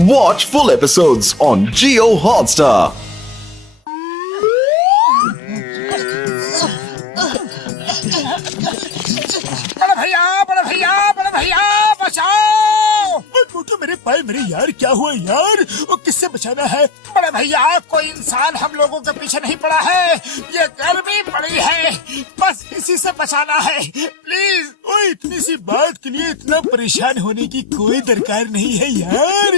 Watch full episodes on Jio Hotstar. बड़े भैया बचाओ। मोटू मेरे पाए मेरे यार, क्या हुआ यार? वो किससे बचाना है? बड़े भैया कोई इंसान हम लोगों के पीछे नहीं पड़ा है, ये गर्मी पड़ी है, बस इसी से बचाना है प्लीज। ओए इतनी सी बात के लिए इतना परेशान होने की कोई दरकार नहीं है यार।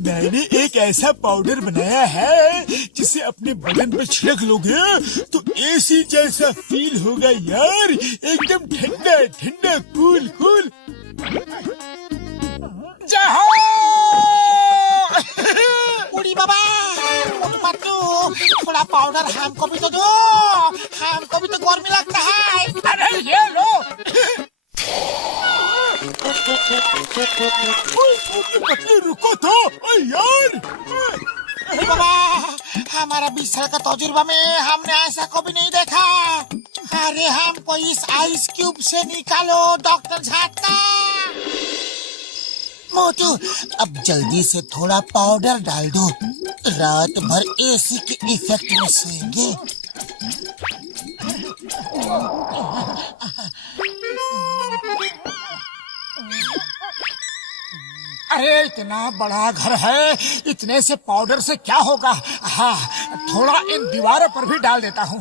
मैंने एक ऐसा पाउडर बनाया है जिसे अपने बदन पे छिड़क लोगे तो एसी जैसा फील होगा यार, एकदम ठंडा ठंडा कूल कूल। उड़ी बाबा मोटू पतलू, थोड़ा पाउडर हमको भी तो दो, हमको भी तो गर्मी लगता है। अरे ये लो। पतलू रुको तो यार। उड़ी बाबा हमारा 20 साल का तजुर्बा में हमने ऐसा कभी नहीं देखा। अरे हमको इस आइस क्यूब से निकालो डॉक्टर झाटका। मोटू अब जल्दी से थोड़ा पाउडर डाल दो, रात भर एसी के इफेक्ट में सोएंगे। अरे इतना बड़ा घर है, इतने से पाउडर से क्या होगा? हाँ थोड़ा इन दीवारों पर भी डाल देता हूँ।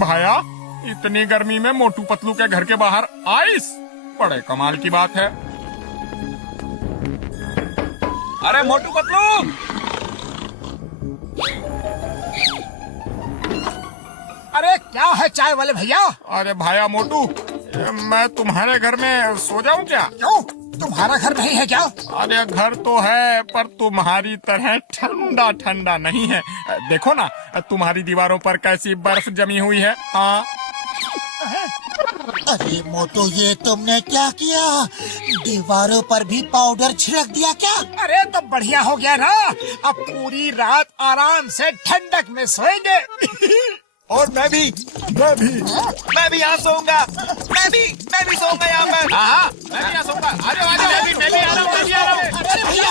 भाया इतनी गर्मी में मोटू पतलू के घर के बाहर आइस, बड़े कमाल की बात है। अरे मोटू पतलू, अरे क्या है चाय वाले भैया? अरे भाया मोटू, मैं तुम्हारे घर में सो जाऊं क्या? क्यों, तुम्हारा घर नहीं है क्या? अरे घर तो है पर तुम्हारी तरह ठंडा ठंडा नहीं है। देखो ना तुम्हारी दीवारों पर कैसी बर्फ जमी हुई है। हाँ अरे मोटू ये तुमने क्या किया? दीवारों पर भी पाउडर छिड़क दिया क्या? अरे तो बढ़िया हो गया ना, अब पूरी रात आराम से ठंडक में सोएंगे। और मैं भी यहाँ सोऊंगा। मैं भी सोऊंगा यहाँ पर। हाँ मैं भी यहाँ सोऊंगा। आ जाओ मैं भी आ रहा हूँ। अरे भैया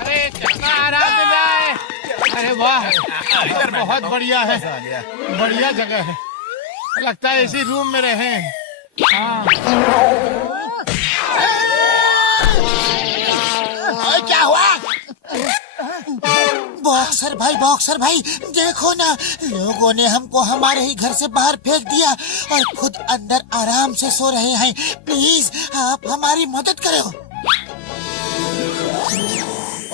अरे कितना आराम मिल रहा है। अरे वाह बहुत बढ़िया है, बढ़िया जगह है, लगता है इसी रूम में रहे। हाँ क्या हुआ? बॉक्सर भाई देखो ना, लोगों ने हमको हमारे ही घर से बाहर फेंक दिया और खुद अंदर आराम से सो रहे हैं। प्लीज आप हमारी मदद करो।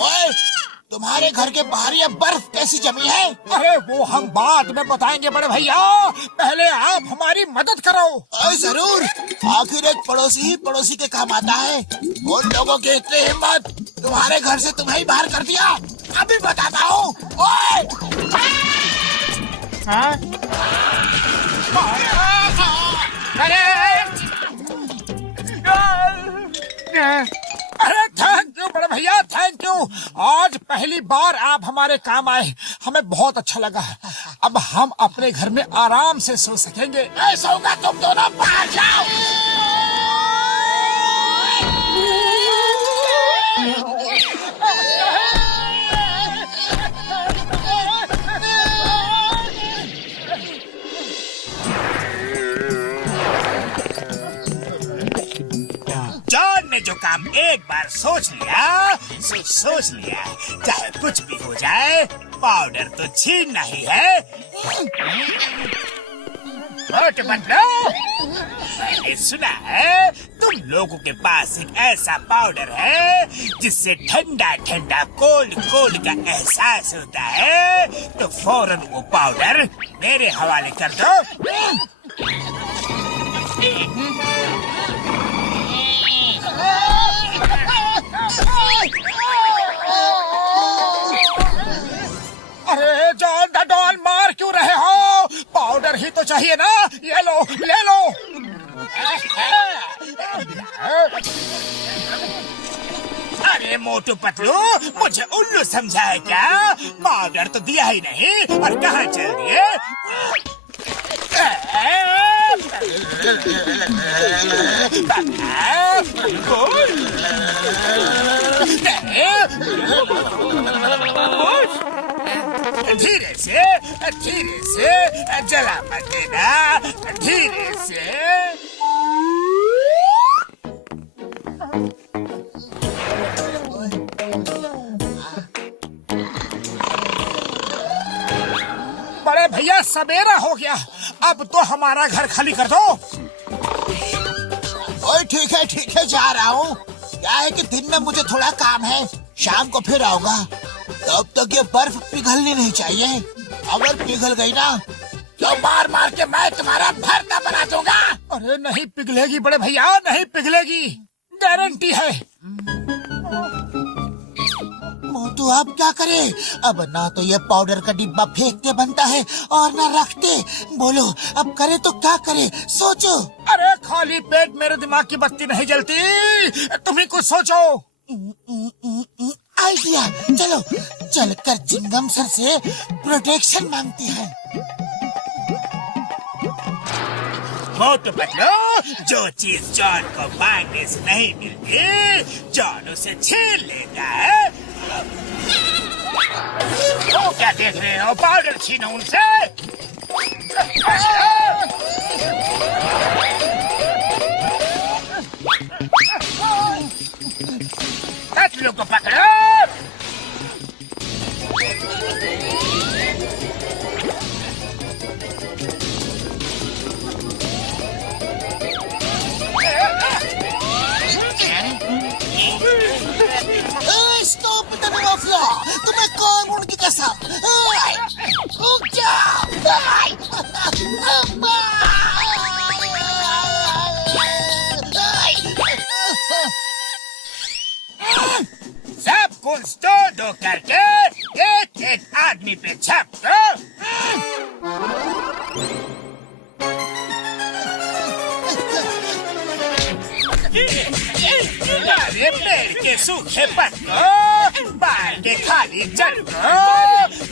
ओए तुम्हारे घर के बाहर ये बर्फ कैसी जमी है? अरे वो हम बाद में बताएंगे बड़े भैया, पहले आप हमारी मदद करो। जरूर, आखिर एक पड़ोसी ही पड़ोसी के काम आता है। उन लोगों की इतनी हिम्मत, तुम्हारे घर से तुम्हें ही बाहर कर दिया। अभी बताता हूँ। अरे थैंक यू बड़े भैया, थैंक यू। आज पहली बार आप हमारे काम आए, हमें बहुत अच्छा लगा। अब हम अपने घर में आराम से सो सकेंगे। ऐसा होगा तुम दोनों बाहर जाओ। जॉन ने जो काम एक बार सोच लिया सो सोच लिया, चाहे कुछ भी हो जाए पाउडर तो छीनना ही है। मोटू पतलू, मैंने सुना है तुम लोगों के पास एक ऐसा पाउडर है जिससे ठंडा ठंडा कोल्ड कोल्ड का एहसास होता है, तो फौरन वो पाउडर मेरे हवाले कर दो। अरे जॉन द डॉन, मार क्यों रहे हो? पाउडर पाउडर ही तो चाहिए ना, ये लो ले लो। अरे मोटू पतलू, मुझे उल्लू समझा है क्या? पाउडर तो दिया ही नहीं और कहाँ चल दिए? धीरे से जला मत देना, धीरे से। बड़े भैया सवेरा हो गया, अब तो हमारा घर खाली कर दो। ओए ठीक है जा रहा हूँ। क्या है कि दिन में मुझे थोड़ा काम है, शाम को फिर आऊंगा। तब तक ये बर्फ पिघलनी नहीं चाहिए। अगर पिघल गई ना तो मार मार के मैं तुम्हारा भरता बना दूंगा। अरे नहीं पिघलेगी बड़े भैया, नहीं पिघलेगी, गारंटी है। मोटू अब क्या करे? अब ना तो ये पाउडर का डिब्बा फेंक के बनता है और ना रखते। बोलो अब करे तो क्या करे, सोचो। अरे खाली पेट मेरे दिमाग की बत्ती नहीं जलती, तुम ही कुछ सोचो। आइडिया, चलो चलकर चिंगम सर से प्रोटेक्शन मांगते हैं। मोटू पतलू, जो चीज जॉन को मांगने से नहीं मिलती, जॉन उसे छीन लेता है। तो क्या देख रहे हो, पाउडर छीनो उनसे। पतलू को पकड़ो। स्टॉप द माफिया, तुम्हें कौन उनकी कसम। रुक सब कुछ दो करके एक एक आदमी पे छाप दो। अरे पेड़ के सूखे पत्तों, बाल के खाली जड़ों,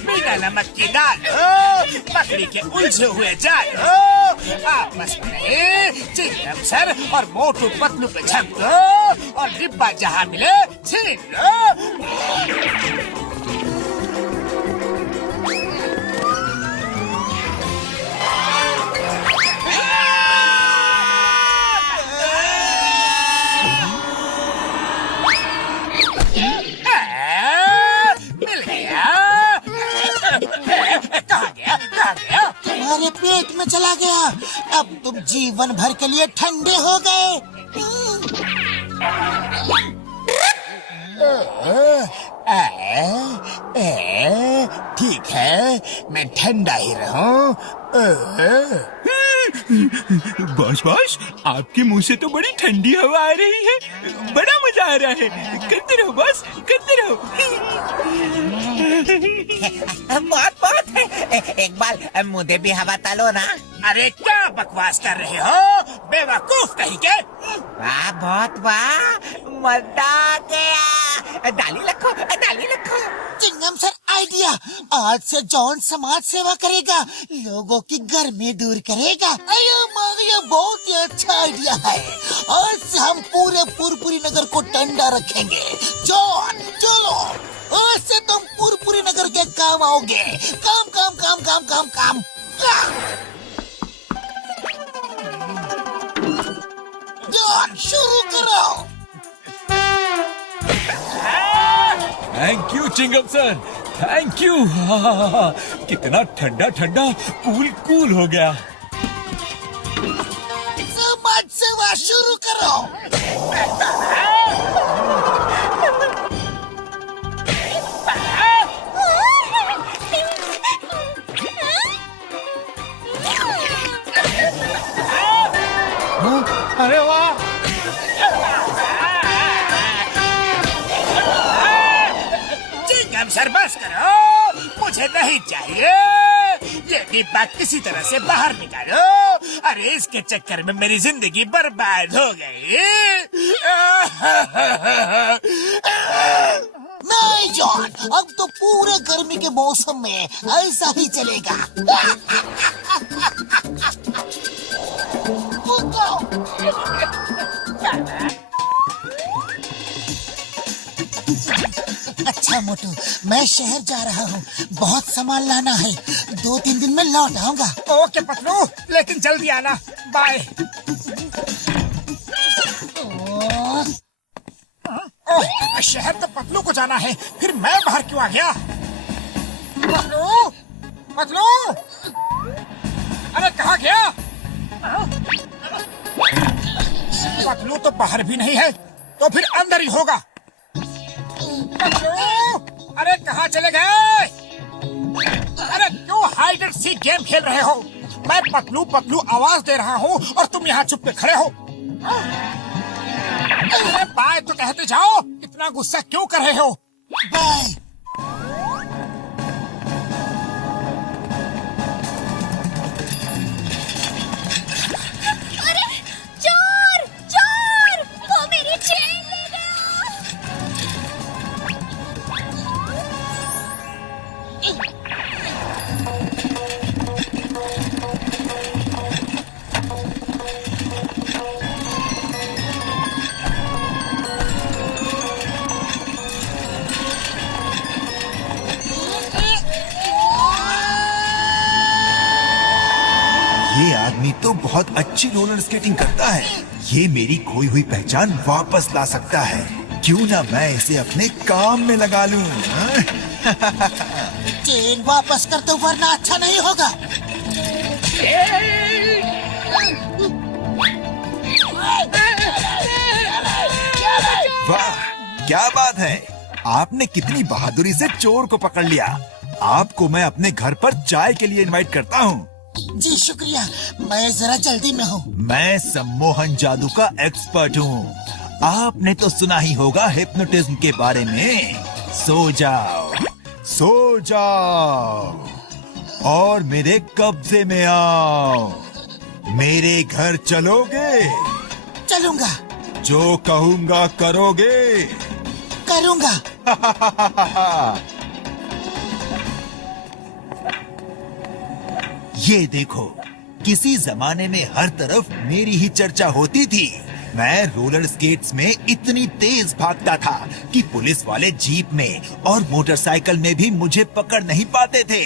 बिना नमक की दालों, बकरी के उलझे हुए जालों, आपस में चिंगम सर और मोटू पतलू पे छप दो और डिब्बा जहाँ मिले छीन लो। तुम्हारे पेट में चला गया। अब तुम जीवन भर के लिए ठंडे हो गए। ठीक है, मैं ठंडा ही रहूं। बॉस आपके मुंह से तो बड़ी ठंडी हवा आ रही है, बड़ा मजा आ रहा है। करते रहो बॉस, करते रहो। बहुत एक बार मुझे भी हवा तालो ना। अरे क्या बकवास कर रहे हो, बेवकूफ कहीं के। वाह बहुत वाह, मजा आ गया। डाली रखो, डाली रखो। चिंगम सर आइडिया, आज से जॉन समाज सेवा करेगा, लोगों की गर्मी दूर करेगा। ये बहुत ही अच्छा आइडिया है। आज से हम पूरे पुरपुरी नगर को ठंडा रखेंगे। जॉन चलो, आज से तुम पुरपुरी नगर के काम आओगे। काम काम काम काम काम काम, काम। जॉन शुरू करो। Thank you Chingum sir, thank you. कितना ठंडा ठंडा कूल कूल हो गया। समाज सेवा शुरू करो। अरे वाह, चिंगम सर बस करो, मुझे नहीं चाहिए। ये डिब्बा किसी तरह से बाहर निकालो। अरे इसके चक्कर में मेरी जिंदगी बर्बाद हो गई। नहीं जॉन, अब तो पूरे गर्मी के मौसम में ऐसा ही चलेगा। अच्छा मोटू, मैं शहर जा रहा हूँ, बहुत सामान लाना है, 2-3 दिन में लौट आऊंगा। ओके पतलू, लेकिन जल्दी आना। बाय। ओह, शहर तो पतलू को जाना है, फिर मैं बाहर क्यों आ गया? पतलू, पतलू, अरे कहाँ गया? पतलू तो बाहर भी नहीं है, तो फिर अंदर ही होगा। पतलू, अरे कहाँ चले गए? अरे क्यों हाइड एंड सीक गेम खेल रहे हो? मैं पतलू पतलू आवाज दे रहा हूँ और तुम यहाँ चुप पे खड़े हो। अरे बाय तो कहते जाओ, इतना गुस्सा क्यों कर रहे हो? बाय। अरे चोर चोर, वो मेरी चेन ले गया। ये आदमी तो बहुत अच्छी रोलर स्केटिंग करता है। ये मेरी खोई हुई पहचान वापस ला सकता है। क्यों ना मैं इसे अपने काम में लगा लूं? चेन वापस कर दो वरना अच्छा नहीं होगा। वाह, क्या बात है! आपने कितनी बहादुरी से चोर को पकड़ लिया। आपको मैं अपने घर पर चाय के लिए इनवाइट करता हूँ। जी शुक्रिया, मैं जरा जल्दी में हूँ। मैं सम्मोहन जादू का एक्सपर्ट हूँ। आपने तो सुना ही होगा हिप्नोटिज्म के बारे में। सो जाओ, सो जाओ और मेरे कब्जे में आओ। मेरे घर चलोगे? चलूंगा। जो कहूँगा करोगे? करूंगा। ये देखो, किसी जमाने में हर तरफ मेरी ही चर्चा होती थी। मैं रोलर स्केट्स में इतनी तेज भागता था कि पुलिस वाले जीप में और मोटरसाइकिल में भी मुझे पकड़ नहीं पाते थे।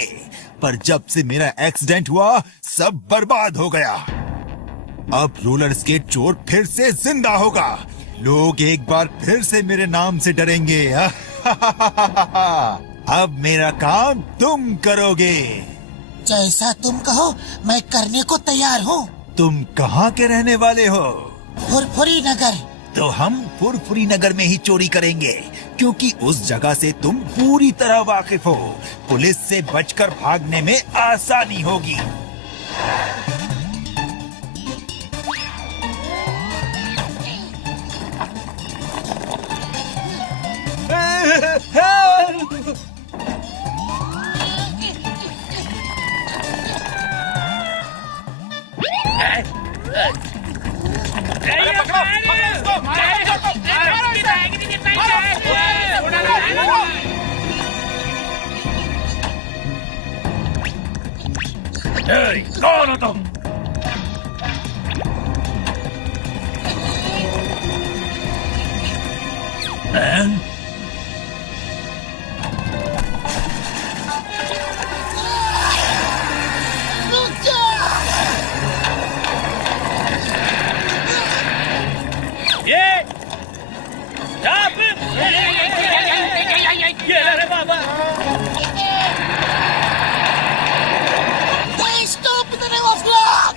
पर जब से मेरा एक्सीडेंट हुआ, सब बर्बाद हो गया। अब रोलर स्केट चोर फिर से जिंदा होगा। लोग एक बार फिर से मेरे नाम से डरेंगे। अब मेरा काम तुम करोगे। जैसा तुम कहो, मैं करने को तैयार हूँ। तुम कहाँ के रहने वाले हो? फुरफुरी नगर। तो हम फुरफुरी नगर में ही चोरी करेंगे, क्योंकि उस जगह से तुम पूरी तरह वाकिफ हो। पुलिस से बचकर भागने में आसानी होगी। कौन हो तुम? Stop in the name of God!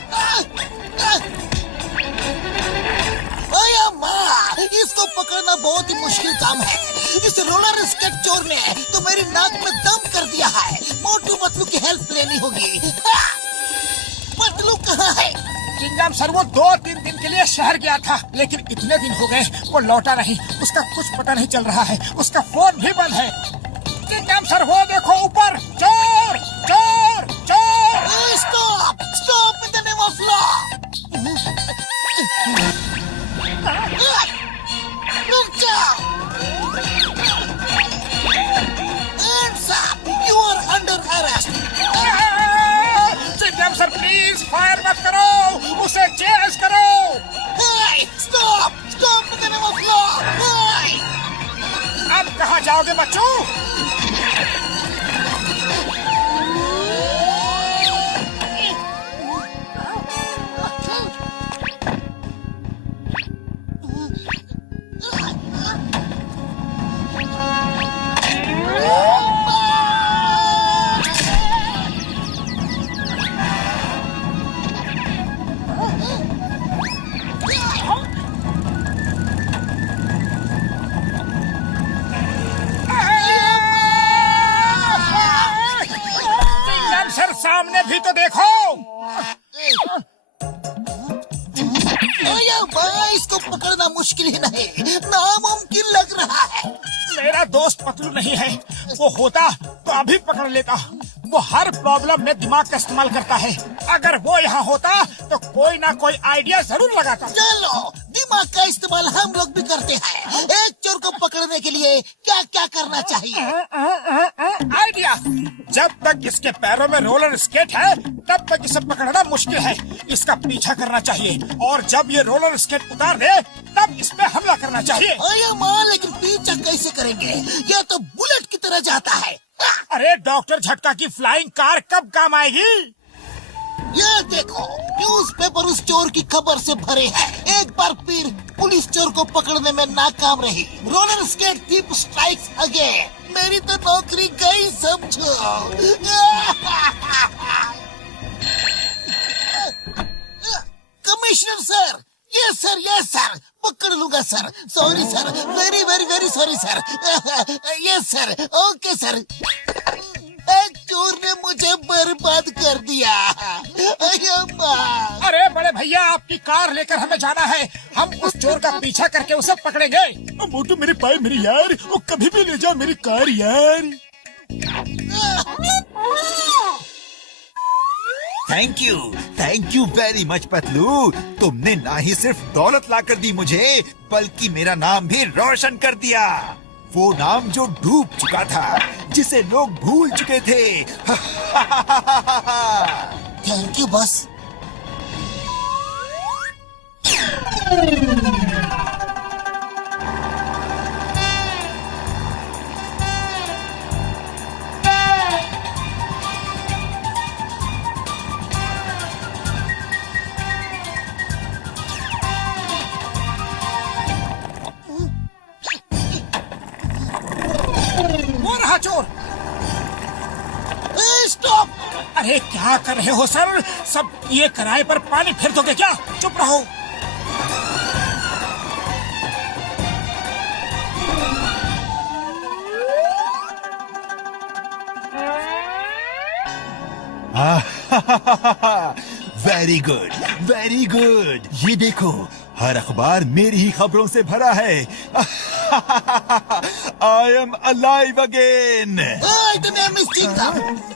ओए माँ, इसको पकड़ना बहुत ही मुश्किल काम है। इस रोलर स्केट चोर ने तो मेरी नाक में दम कर दिया है। मोटू पतलू की हेल्प लेनी होगी। पतलू कहाँ है? चिंगम सर वो 2-3 दिन के लिए शहर गया था, लेकिन इतने दिन हो गए वो लौटा नहीं। उसका कुछ पता नहीं चल रहा है। उसका फोन भी बंद है। चिंगम सर वो देखो ऊपर, चोर चोर चोर। मुमकिन ही नहीं, नामुमकिन लग रहा है। मेरा दोस्त पतलू नहीं है, वो होता तो अभी पकड़ लेता। वो हर प्रॉब्लम में दिमाग का इस्तेमाल करता है। अगर वो यहाँ होता तो कोई ना कोई आइडिया जरूर लगाता। चलो, दिमाग का इस्तेमाल हम लोग भी करते हैं। एक चोर को पकड़ने के लिए क्या क्या करना चाहिए? आइडिया, जब तक इसके पैरों में रोलर स्केट है तब तक इसे पकड़ना मुश्किल है। इसका पीछा करना चाहिए और जब ये रोलर स्केट उतार दे तब इस पे हमला करना चाहिए। अरे माँ, लेकिन पीछा कैसे करेंगे? ये तो बुलेट की तरह जाता है। अरे डॉक्टर झटका की फ्लाइंग कार कब काम आएगी? ये देखो, न्यूज़पेपर उस चोर की खबर से भरे हैं। एक बार फिर पुलिस चोर को पकड़ने में नाकाम रही। Roller skate thief strikes again. मेरी तो नौकरी गई समझो। कमिश्नर सर, ये सर पकड़ लूंगा sir. Sorry sir, very very very sorry sir. Yes sir, okay sir. एक चोर ने मुझे बर्बाद कर दिया। अरे बड़े भैया, आपकी कार लेकर हमें जाना है। हम उस चोर का पीछा करके उसे पकड़ेंगे। मोटू मेरे पाए मेरे यार, वो कभी भी ले जाओ मेरी कार यार। Thank you very much Patlu. तुमने ना ही सिर्फ दौलत ला कर दी मुझे, बल्कि मेरा नाम भी रोशन कर दिया। वो नाम जो डूब चुका था, जिसे लोग भूल चुके थे। Thank you boss. चोर, स्टॉप! अरे क्या कर रहे हो सर? सब ये किराए पर पानी फेर दोगे क्या? चुप रहो। Very good, very good. ये देखो, हर अखबार मेरी ही खबरों से भरा है। I am alive again.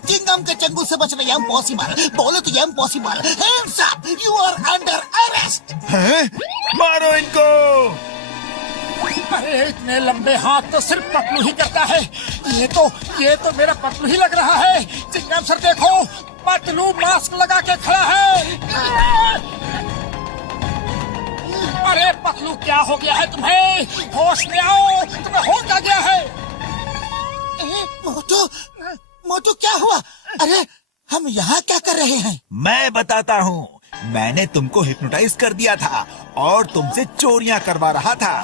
Chingum के चंगुल से बचना इम्पॉसिबल। बोलो तो impossible. Hands up, you are under arrest. हैं? मारो इनको। अरे इतने लंबे हाथ तो सिर्फ पतलू ही करता है। ये तो मेरा पतलू ही लग रहा है। चिंगम सर देखो, पतलू मास्क लगा के खड़ा है। अरे पतलू, क्या हो गया है तुम्हें? होश में आओ, तुम्हें हो क्या गया है? मोटू क्या हुआ? अरे हम यहाँ क्या कर रहे हैं? मैं बताता हूँ। मैंने तुमको हिप्नोटाइज कर दिया था और तुमसे चोरियां करवा रहा था।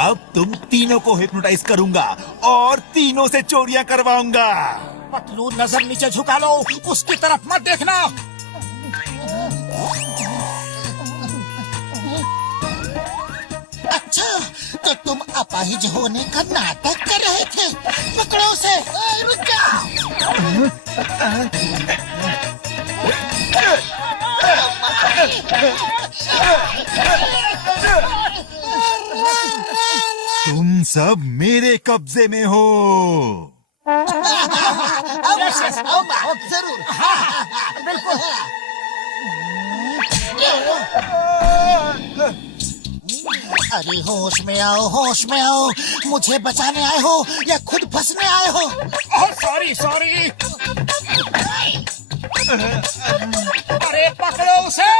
अब तुम तीनों को हिप्नोटाइज करूंगा और तीनों से चोरियां करवाऊंगा। पतलू, नजर नीचे झुका लो, उसकी तरफ मत देखना। अच्छा, तो तुम अपाहिज होने का नाटक कर रहे थे। पकड़ो उसे। रुक जाओ। तुम सब मेरे कब्जे में हो। जरूर। बिल्कुल। अरे होश में आओ, होश में आओ। मुझे बचाने आए हो या खुद फंसने आए हो? Sorry sorry. अरे पकड़ो उसे।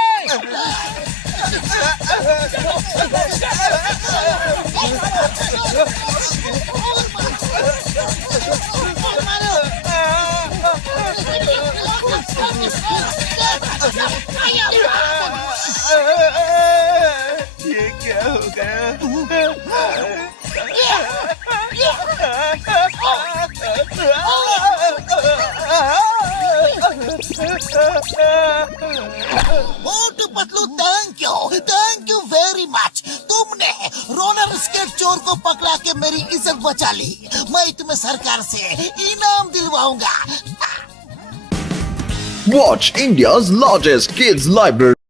ये क्या हो गया? Motu Patlu, thank you very much. तुमने रोलर स्केट चोर को पकड़ा के मेरी इज्जत बचा ली। मैं तुम्हें सरकार से इनाम दिलवाऊंगा। Watch India's largest kids library.